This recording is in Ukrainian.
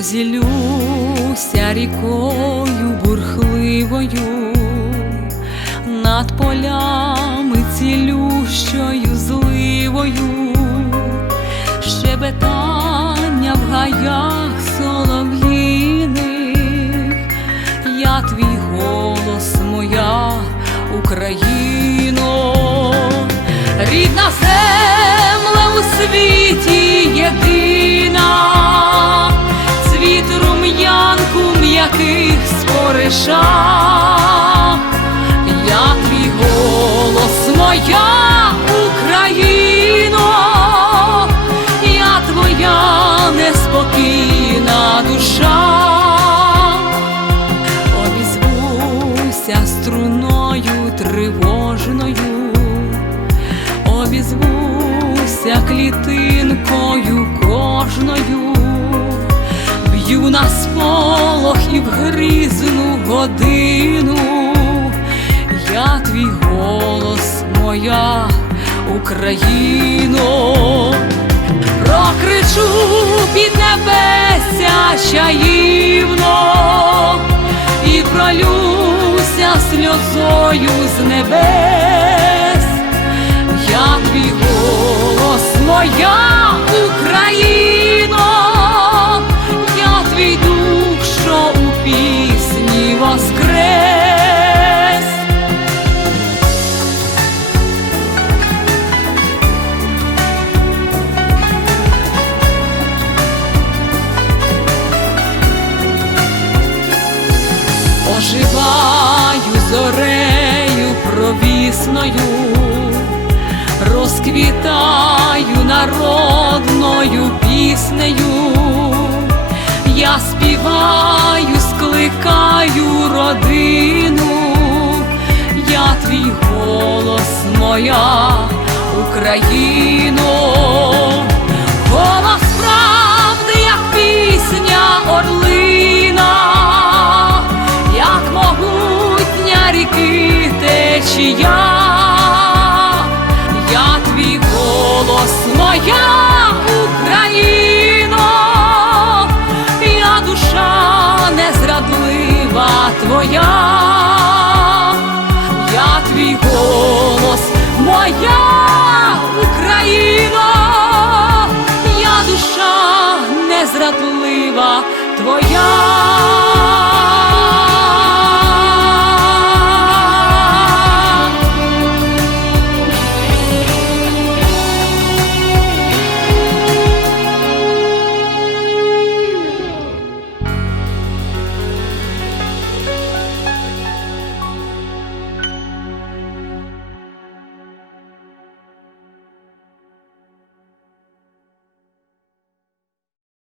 зілюся рікою бурхливою, над полями цілющою зливою, щебетання в гаях солов'їних, я твій голос, моя Україно, рідна земля у світі єдина, рум'янку м'яких споришах, я твій голос, моя Україно, я твоя неспокійна душа. Обізвуся струною тривожною, обізвуся клітинкою кожною, б'ю на сполох годину, я твій голос, моя Україно, прокричу під небеся чаївно і пролюся сльозою з небес, провісною, розквітаю народною піснею, я співаю, скликаю родину, я твій голос, моя Україно, голос правди, як пісня орлина, як могутня ріки течія, я твій голос, моя Україно, я душа незрадлива твоя, я твій голос, моя Україно, я душа незрадлива твоя.